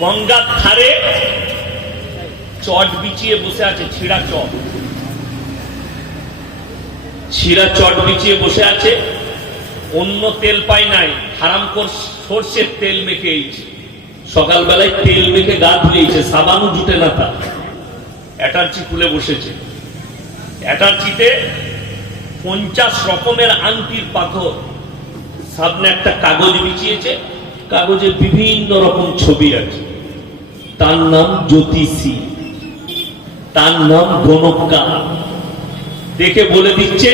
গঙ্গার ধারে চট বিছিয়ে বসে আছে, ছিঁড়া চট বিছিয়ে বসে আছে। অন্য তেল পাই নাই, হারামখোর সর্ষের তেল মেখে এইছে। সকালবেলায় তেল মেখে গা ধুয়েছে, সাবানও জুটে না তার। অ্যাটার্জি খুলে বসেছে। অ্যাটার্জিতে 50 রকমের আংটির পাথর, সামনে একটা কাগজ বিছিয়েছে, কাগজে বিভিন্ন রকম ছবি আছে। তার নাম জ্যোতিষী, তার নাম গণককার। দেখে বলে দিচ্ছে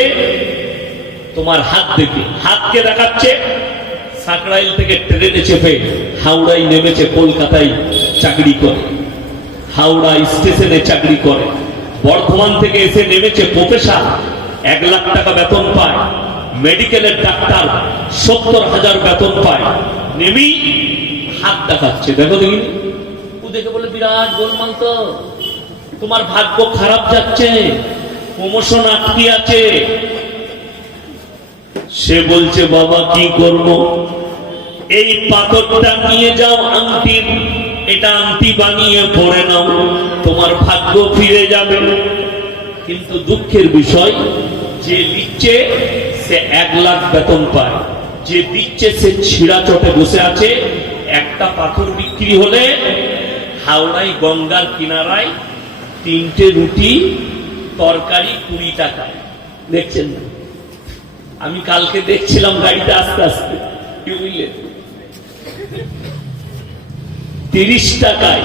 তোমার হাত দেখে, হাতকে দেখাচ্ছে। সাকরাইল থেকে ট্রেনে চেপে হাওড়ায় নেমেছে, কলকাতায় চাকরি করে, হাওড়া স্টেশনে চাকরি করে। বর্ধমান থেকে এসে নেমেছে প্রফেসর, 1 লাখ টাকা বেতন পায়। মেডিকেলের ডাক্তার 70,000 বেতন পায়। নেমি হাত দেখাচ্ছে, দেখো দেখি। ও দেখে বলে বিরাট গোলমাল তো, তোমার ভাগ্য খারাপ যাচ্ছে, প্রমোশন আটকে আছে। সে বলছে বাবা কি করব, এই পাথরটা নিয়ে যাও আংটির, এটা আংটি বানিয়ে পরে নাও, তোমার ভাগ্য ফিরে যাবে। কিন্তু দুঃখের বিষয়, যে লিখছে সে 1 লাখ বেতন পায়, যে দিচ্ছে সে ছিঁড়া চটে বসে আছে। একটা পাথর বিক্রি হলে হাওড়ায় গঙ্গার কিনারায় 3টে রুটি তরকারি 20 টাকায়। দেখছেন না? আমি কালকে দেখছিলাম গাড়িতে আস্তে আস্তে, কি বুঝলেন, 30 টাকায়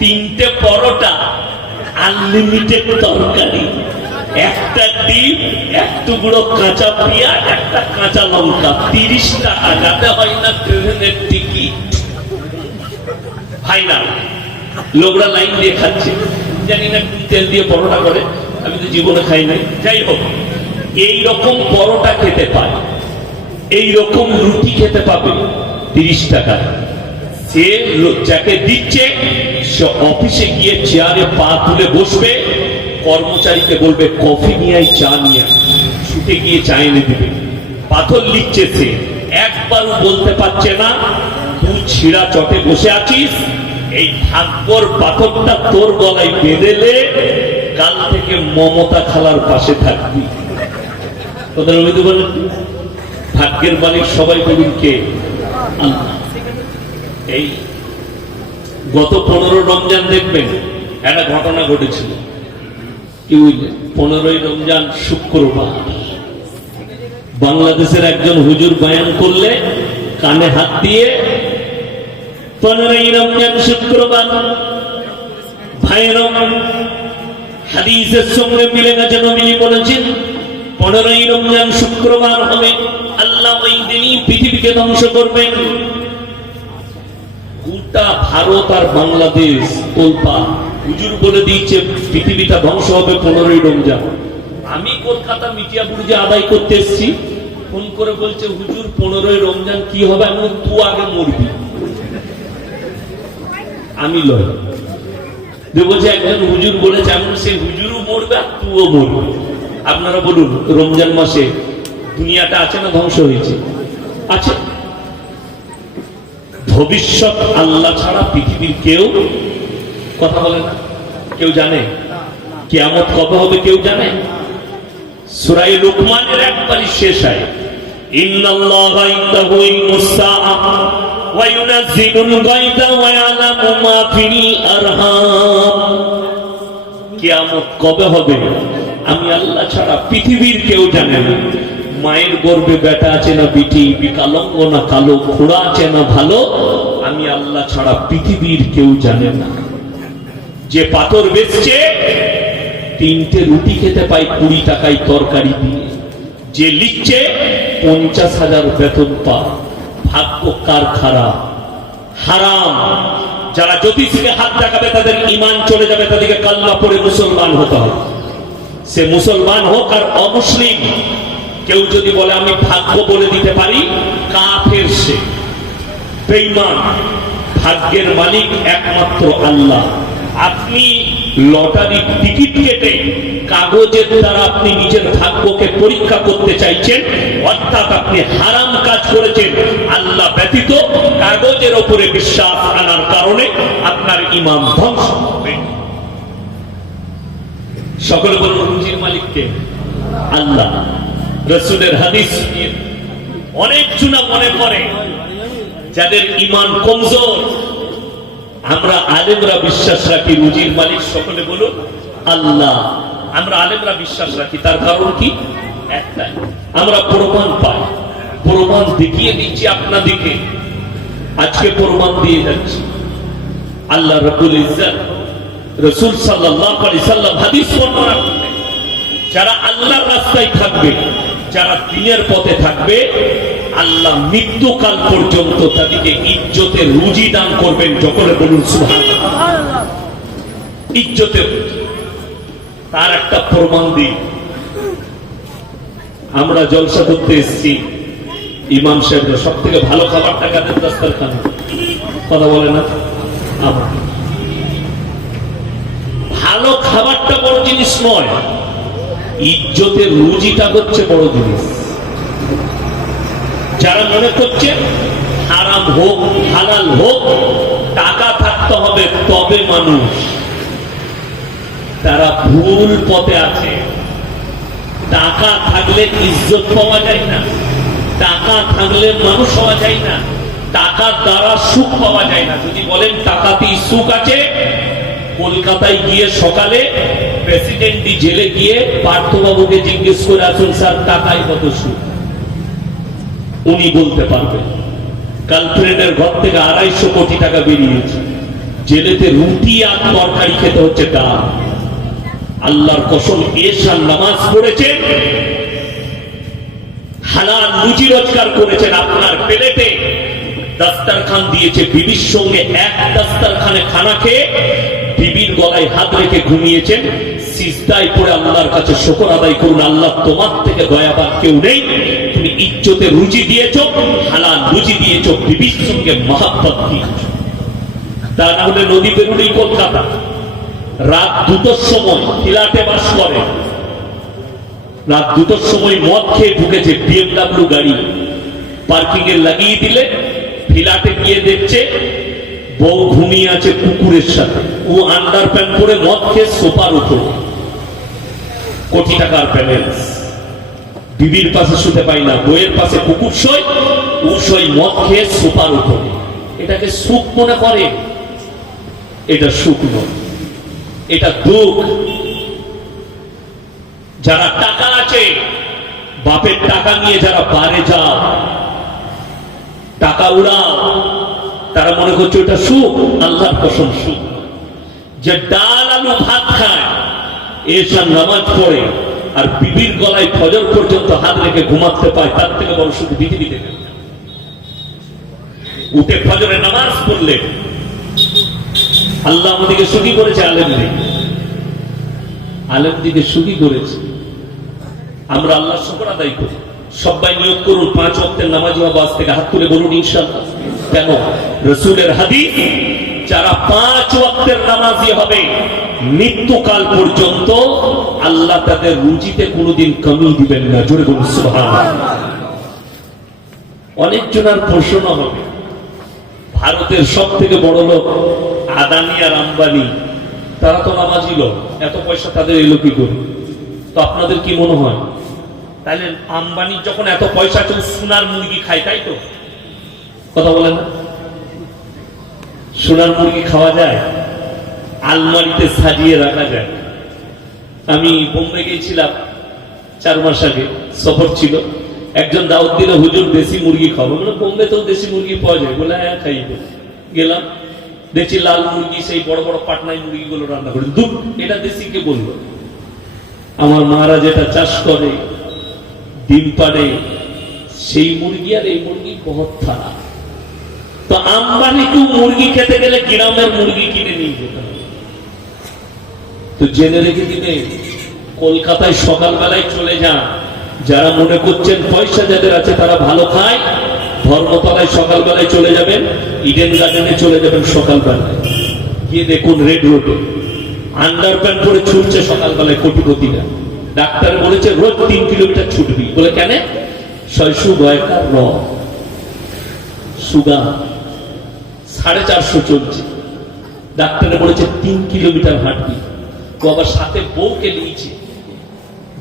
3টে পরোটা, আনলিমিটেড তরকারি, একটা ডিম, 1 টুকরো কাঁচা পেঁয়াজ, একটা কাঁচা লঙ্কা, 30 টাকা। যাতে হয় না ট্রেনের টিকিট। ভাই না, লোকরা লাইন দিয়ে খাচ্ছে, জানি না কি তেল দিয়ে পরোটা করে, আমি তো জীবনে খাই নাই। যাই হোক, এইরকম পরোটা খেতে পায়, এইরকম রুটি খেতে পাবে 30 টাকা। সে যাকে দিচ্ছে সে অফিসে গিয়ে চেয়ারে পা তুলে বসবে, কর্মচারীকে বলবে কফি নিয়ে আয়, চা নিয়ে আয়, ছুটে গিয়ে চা এনে দিবে। পাথর লিখছে সে, একবারও বলতে পারছে না তুই ছিঁড়া চটে বসে আছিস। এই ভাগ্যর পাথরটা তোর গলায় বেঁধেলে কাল থেকে মমতা খালার পাশে থাকবি। কথা বলেন, ভাগ্যের মালিক সবাই বলুন কে? আল্লাহ। এই গত 15 রমজান দেখবেন একটা ঘটনা ঘটেছিল, কি বুঝলেন? 15ই রমজান শুক্রবার বাংলাদেশের একজন হুজুর বয়ান করলে কানে হাত দিয়ে 15ই রমজান শুক্রবার, ভাইয়েরা হাদিসের সঙ্গে মিলে গেছে। নবীজি বলেছেন 15ই রমজান শুক্রবার হবে, আল্লাহ ওই দিনই পৃথিবীকে ধ্বংস করবেন। গোটা ভারত আর বাংলাদেশ তোলপা, হুজুর বলে দিয়েছে পৃথিবীটা ধ্বংস হবে 15ই রমজান। আমি কলকাতা মিটিয়া বুর্জে আদায় করতে এসেছি, ফোন করে বলছে হুজুর 15ই রমজান কি হবে? আমি তুই আগে মরবি, আমি লয়। বলছে একজন হুজুর বলেছে, এমন সে হুজুরও মরবে আর তুইও মরবে। আপনারা বলুন, রমজান মাসে দুনিয়াটা আছে না ধ্বংস হয়েছে? আছে। ভবিষ্যৎ আল্লাহ ছাড়া পৃথিবীর কেউ কথা বলে না, কেউ জানে কিয়ামত কবে হবে? কেউ জানে? সূরা লুকমানের একবারই শেষ আয়াত, ইন্নাল্লাহা ইনদাহু ইলমুস সাআ ওয়া ইউনাজ্জিলুল গায়বা ওয়া ইয়ালামু মা ফিল আরহাম। কিয়ামত কবে হবে আমি আল্লাহ ছাড়া পৃথিবীর কেউ জানে না। মায়ের গর্ভে বেটা আছে না বিটি, বিকলাঙ্গ না কালো, খোড়া আছে না ভালো, আমি আল্লাহ ছাড়া পৃথিবীর কেউ জানে না। যে পাথর বেচছে 3টে রুটি খেতে পাই 20 টাকায় তরকারি দিয়ে, যে লিখছে 50,000 বেতন পায়, ভাগ্য কার খারাপ? হারাম। যারা জ্যোতিষীকে হাত দেখাবে তাদের ঈমান চলে যাবে, তাদেরকে কালমা পড়ে মুসলমান হতে হবে। সে মুসলমান হোক আর অমুসলিম। কেউ যদি বলে আমি ভাগ্য বলে দিতে পারি, কাফের সে, বেঈমান। ভাগ্যের মালিক একমাত্র আল্লাহ। আপনি লটারির টিকিট কেটে কাগজের দ্বারা আপনি নিজের ভাগ্যকে পরীক্ষা করতে চাইছেন, অর্থাৎ আপনি হারাম কাজ করেছেন। আল্লাহ ব্যতীত কাগজ ইজ্জতের উপরে বিশ্বাস আনার কারণে আপনার ঈমান ধ্বংস হবে। সকলে বলুন রুজির মালিককে আল্লাহ। রাসূলের হাদিস অনেক জনা মনে করে যাদের ঈমান কমজোর, আমরা আলেমরা বিশ্বাস রাখি রুজির মালিক সকলে বলুন আল্লাহ। আমরা আলেমরা বিশ্বাস রাখি, তার কারণ কি? একটাই, আমরা প্রমাণ পাই, প্রমাণ দেখিয়ে দিচ্ছি আপনাদেরকে। আজকে প্রমাণ দিয়ে যাচ্ছি। আল্লাহ রাব্বুল ইজ্জত রাসূল সাল্লাল্লাহু আলাইহি সাল্লাম হাদিস বর্ণনা করলেন, যারা আল্লাহর রাস্তায় থাকবে, যারা দ্বীনের পথে থাকবে, আল্লাহ মৃত্যুকাল পর্যন্ত তাদেরকে ইজ্জতের রুজি দান করবেন। যখন বলুন সুবহানাল্লাহ। ইজ্জতের তার একটা প্রমাণ দিই। আমরা জলসা করতে এসেছি, ইমাম সাহেবরা সব থেকে ভালো খাবারটা কাদের দস্তরখানে? কথা বলে না? ভালো খাবারটা বড় জিনিস নয়, ইজ্জতের রুজিটা হচ্ছে বড় জিনিস। যারা মনে করছে হারাম হোক হালাল হোক টাকা থাকতে হবে তবে মানুষ, তারা ভুল পথে আছে। টাকা থাকলে ইজ্জত পাওয়া যায় না, টাকা থাকলে মানুষ হওয়া যায় না, টাকার দ্বারা সুখ পাওয়া যায় না। যদি বলেন টাকাতেই সুখ আছে, কলকাতায় গিয়ে সকালে প্রেসিডেন্টি জেলে গিয়ে পার্থবাবুকে জিজ্ঞেস করে আসুন, স্যার টাকায় কত সুখ? উনি বলতে পারবেন। গার্লফ্রেন্ডের ঘর থেকে 250 কোটি টাকা বেরিয়েছে, জেলেতে রুটি আর তরকারি খেতে হচ্ছে ডাল। আল্লাহর কসম, এশার নামাজ পড়েছেন, হালাল রুজি রোজগার করেছেন, আপনার প্লেটে দস্তরখান দিয়েছে, বিবির সঙ্গে এক দস্তরখানে খানা খেয়ে বিবির গলায় হাত রেখে ঘুমিয়েছেন। সিজদায় পড়ে আল্লাহর কাছে শুকর আদায় করুন, আল্লাহ তোমার থেকে দয়াবান কেউ নেই। তুমি ইজ্জতে রুজি দিয়েছ, হালাল রুজি দিয়েছ, বিবির সঙ্গে মহাব্বত দিয়েছ। তা না হলে নদী পেরুলেই কলকাতা, রাত 2টার সময় ফ্ল্যাটে বাস করে, রাত 2টার সময় মদ খেয়ে ঢুকেছে, BMW গাড়ি পার্কিং এ লাগিয়ে দিলে ফ্ল্যাটে গিয়ে দেখছে বউ ঘুমিয়ে আছে কুকুরের সাথে, ও আন্ডার প্যান্ট পরে মদ খেয়ে সোফার উপরে, কোটি টাকার ব্যালেন্স। বিবির পাশে শুতে পাই না, বইয়ের পাশে কুকুর শোয়, ও শোয় মদ খেয়ে সোফার উপরে। এটাকে সুখ মনে করে? এটা সুখ নয়, এটা দুঃখ। যারা টাকা আছে, বাপের টাকা নিয়ে যারা বারে যাও, টাকা উড়াও, তারা মনে করছে ওটা সুখ। আল্লাহর কসম সুখ। যে ডাল আলু ভাত খায়, এশার নামাজ পড়ে, আর বিবির গলায় ফজর পর্যন্ত হাত রেখে ঘুমাতে পায়, তার থেকে বড় সুখ পৃথিবীতে নেই। উঠে ফজরে নামাজ পড়লে আল্লাহ আমাদেরকে সুখী করেছে, আলেমদিকে সুখী করেছে। আমরা আল্লাহর শুকর আদায় করি। সবাই নিয়োগ করুন 5 ওয়াক্তের নামাজি হবো আজ থেকে, হাত তুলে বলুন ইনশাআল্লাহ। কেন? রাসূলের হাদিস, যারা 5 ওয়াক্তের নামাজি হবে মৃত্যুকাল পর্যন্ত আল্লাহ তাদের রুজিতে কোনোদিন কমি দিবেন না। জোরে বলুন সুবহানাল্লাহ। অনেক জনের প্রশ্ন হবে, ভারতের সব থেকে বড় লোক আদানি আর আম্বানি, তারা তো নামাজি লোক, এত পয়সা তাদের এলো কি করে? তো আপনাদের কি মনে হয়, তাহলে আম্বানির যখন এত পয়সা আছে সোনার মুরগি খায়, তাই তো? কথা বলেন না? সোনার মুরগি খাওয়া যায়, আলমারিতে সাজিয়ে রাখা যায়। আমি বোম্বে গিয়েছিলাম 4 মাস আগে, সফর ছিল। একজন দাওয়াত দিল, হুজুর দেশি মুরগি খাবো। বলে বোম্বেতেও দেশি মুরগি পাওয়া যায়? বলে হ্যাঁ খাইব। গেলাম, দেখছি লাল মুরগি, সেই বড় বড় পাটনাই মুরগিগুলো রান্না করে। দুধ, এটা দেশি কে বললো? আমার মারা যেটা চাষ করে, ডিম পাড়ে, সেই মুরগি আর এই মুরগি বহুত খারাপ। তো আম্বানি কেউ মুরগি খেতে গেলে গ্রামের মুরগি কিনে নিয়ে যেতে হবে। তো জেনে রেখে দিবে, কলকাতায় সকালবেলায় চলে যান। যারা মনে করছেন পয়সা যাদের আছে তারা ভালো খায়, ধর্মতলায় সকালবেলায় চলে যাবেন, ইডেন গার্ডেনে চলে যাবেন সকালবেলায়, গিয়ে দেখুন রেড রোডে আন্ডার প্যান্ট পরে ছুটছে সকালবেলায় কোটিপতিরা। ডাক্তার বলেছে রোজ 3 কিলোমিটার ছুটবি। বলে কেন? শৈশু গয়কার র সুগার 450 চলছে। ডাক্তারে বলেছে 3 কিলোমিটার হাঁটবি। তো আবার সাথে বউকে নিয়েছে।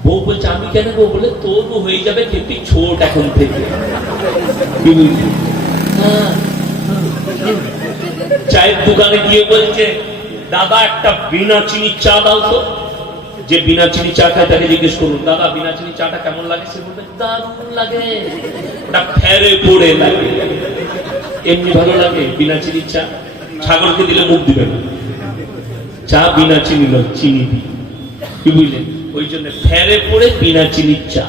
বউ বলছে আমি কেন গো? বলে তোরও হয়ে যাবে, তুই ছোট এখন থেকে। কি বুঝলি? চায়ের দোকানে গিয়ে বলছে দাদা একটা বিনা চিনির চা দাও তো। যে বিনা চিনি চা খায় তাকে জিজ্ঞেস করুন দাদা বিনা চিনি চাটা কেমন লাগে? সে বলবে দারুণ লাগে, ওটা ফেরে পড়ে লাগে। এমনি ভালো লাগে বিনা চিনির চা? ছাগলকে দিলে মুখ দিবে না। চা বিনা চিনি নয়, চিনি দি। কি বুঝলেন? ওই জন্য ফেরে পড়ে বিনা চিনির চা।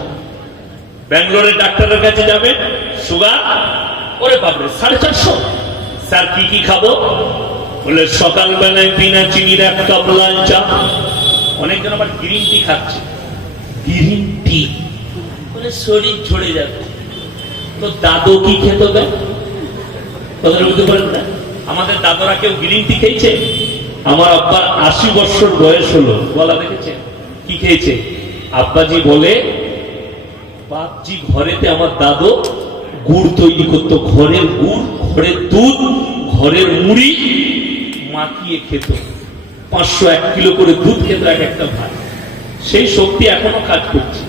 ব্যাঙ্গালোরের ডাক্তারের কাছে যাবে, সুগার, ওরে বাপরে 450। স্যার কি কি খাবো? বলে সকালবেলায় বিনা চিনির 1 কাপ লাল চা। অনেকজন আবার গ্রিন টি খাচ্ছে। গ্রিন টি বলে শরীর ঝরে যাবে। তো দাদু কি খেত? কথাটা বুঝতে পারেন না? আমাদের দাদুরা কেউ গ্রিন টি খেয়েছে? আমার আব্বার 80 বছর বয়স হলো, বলা দেখেছে কি খেয়েছে? আব্বাজি বলে বাপজি ঘরেতে আমার দাদু গুড় তৈরি করতো। ঘরের গুড়, ঘরের দুধ, ঘরের মুড়ি মাখিয়ে খেত। 501 কিলো করে দুধ খেত এক একটা ভাই। সেই শক্তি এখনো কাজ করছে।